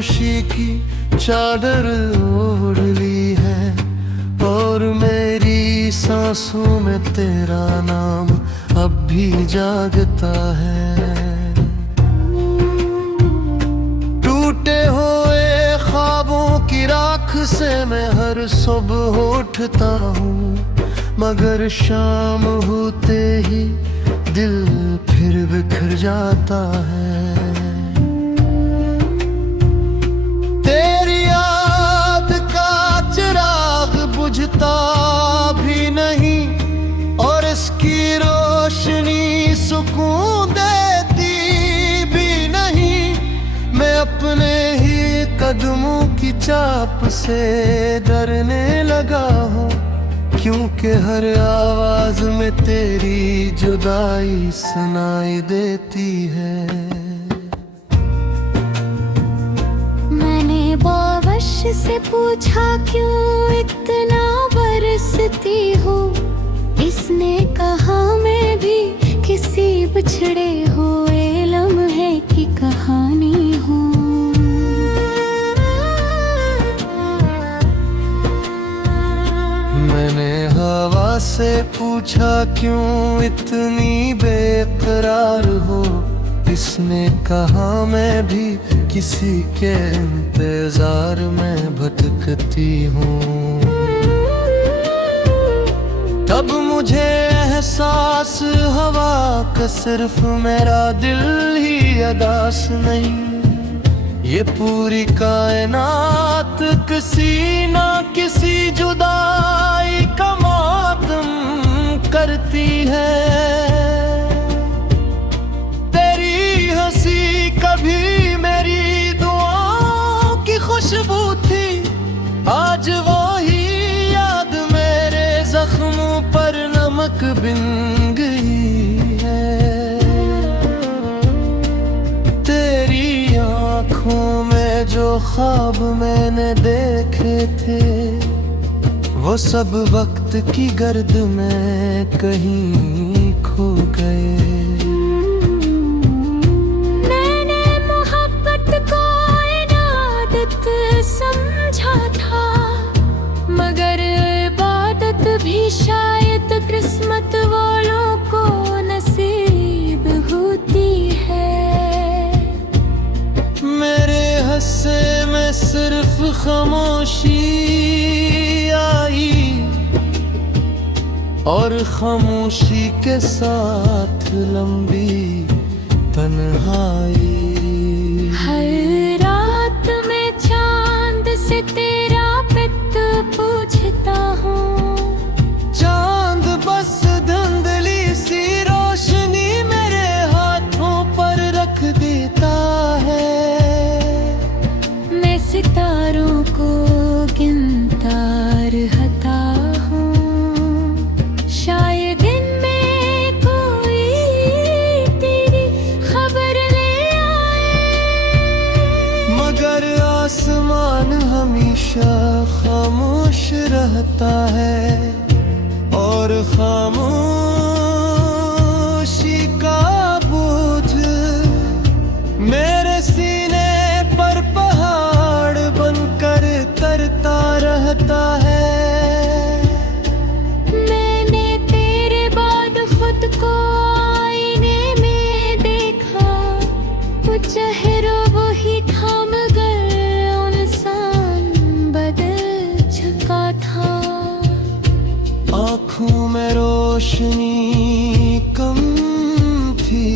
खामोशी की चादर ओढ़ ली है और मेरी सांसों में तेरा नाम अब भी जागता है। टूटे हुए ख्वाबों की राख से मैं हर सुबह उठता हूँ, मगर शाम होते ही दिल फिर बिखर जाता है। तेरी याद का चिराग बुझता भी नहीं और इसकी रोशनी सुकून देती भी नहीं। मैं अपने ही कदमों की चाप से डरने लगा हूँ, क्योंकि हर आवाज में तेरी जुदाई सुनाई देती है। मैंने बावश से पूछा क्यों इतना बरसती हो, इसने कहा मैं भी किसी बिछड़े हुए लम्हे की कहानी हूँ। मैंने हवा से पूछा क्यों इतनी बेकरार हो, इसने कहा मैं भी किसी के इंतजार में भटकती हूँ। तब मुझे एहसास हवा का सिर्फ मेरा दिल ही अदास नहीं, ये पूरी कायनात किसी ना किसी जुदाई का मातम करती है। तेरी हंसी कभी मेरी दुआओं की खुशबू थी, आज वही याद मेरे जख्मों पर नमक बिन गई है। तेरी आँखों में जो ख्वाब मैंने देखे थे, वो सब वक्त की गर्द में कहीं खो गए। मैंने मोहब्बत को इबादत समझा था, मगर इबादत भी शायद किस्मत वालों को नसीब होती है। मेरे हस्से में सिर्फ खामोशी आई और खामोशी के साथ लंबी तन्हाई। हर रात में चांद से तेरा पित पूछता हूँ, चांद बस धुंधली सी रोशनी मेरे हाथों पर रख देता है। मैं सितारों को गिनता रहता हूँ, शायद इनमें कोई तेरी खबर ले आए। मगर आसमान हमेशा खामोश रहता है और खामोशी का बोझ मेरे सीने पर पहाड़ बनकर तरता रहता है। मैंने तेरे बाद खुद को आईने में देखा, वो चेहरा वही थाम गया, इंसान बदल चुका था। आँखों में रोशनी कम थी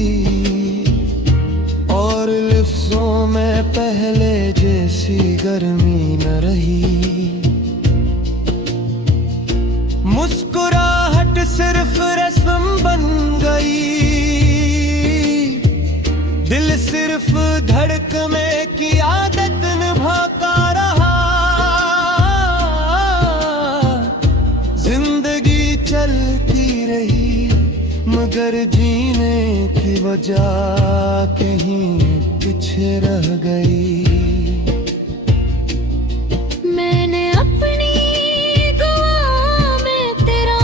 और लफ्जों में पहले जैसी गर्मी न रही। मुस्कुराहट सिर्फ रस्म बन गई, दिल सिर्फ धड़कने की आदत निभाता रहा। जिंदगी चलती रही मगर जीने की वजह कहीं पीछे रह गई। मैंने अपनी दुआ में तेरा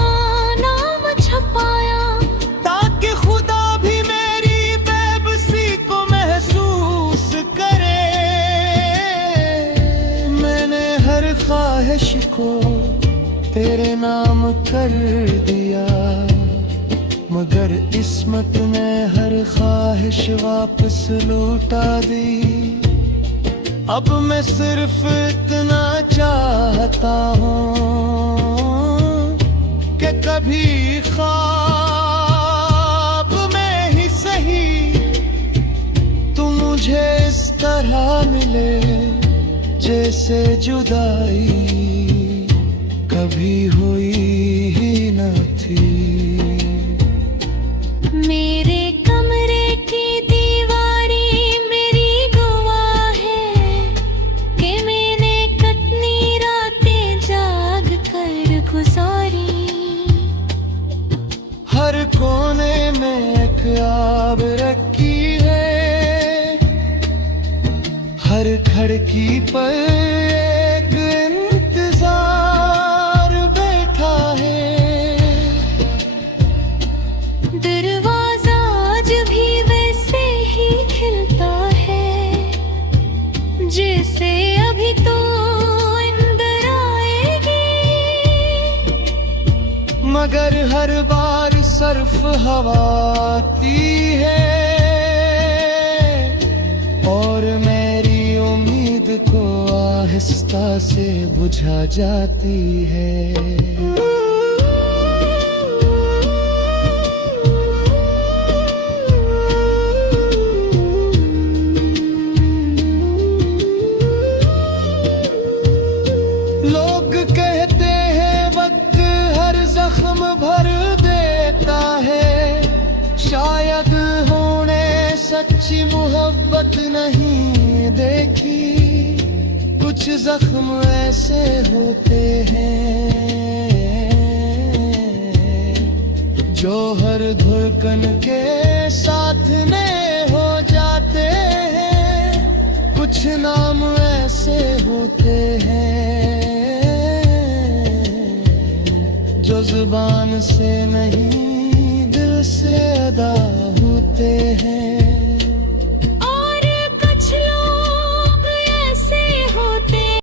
नाम छपाया, ताकि खुदा भी मेरी बेबसी को महसूस करे। ख्वाहिश को तेरे नाम कर दिया, मगर किस्मत ने हर ख्वाहिश वापस लौटा दी। अब मैं सिर्फ इतना चाहता हूँ कि कभी ख्वाब में ही सही तू मुझे इस तरह मिले जैसे जुदाई कभी हुई ही न थी। मेरे कमरे की दीवारी मेरी गवाह है कि मैंने कितनी रातें जाग कर गुजारी। हर कोने में एक आग रखी है, हर खिड़की पर एक इंतजार बैठा है। दरवाजा आज भी वैसे ही खिलता है जैसे अभी तो अंदर आएगी, मगर हर बार सर्फ हवा आती है और मेरी उम्मीद को आहिस्ता से बुझा जाती है। लोग कहते हैं वक्त हर जख्म भर देता है, शायद होने सच्ची मोहब्बत नहीं देखी। कुछ जख्म ऐसे होते हैं जो हर धड़कन के साथ में हो जाते हैं। कुछ नाम ऐसे होते हैं जो जुबान से नहीं दिल से अदा होते हैं।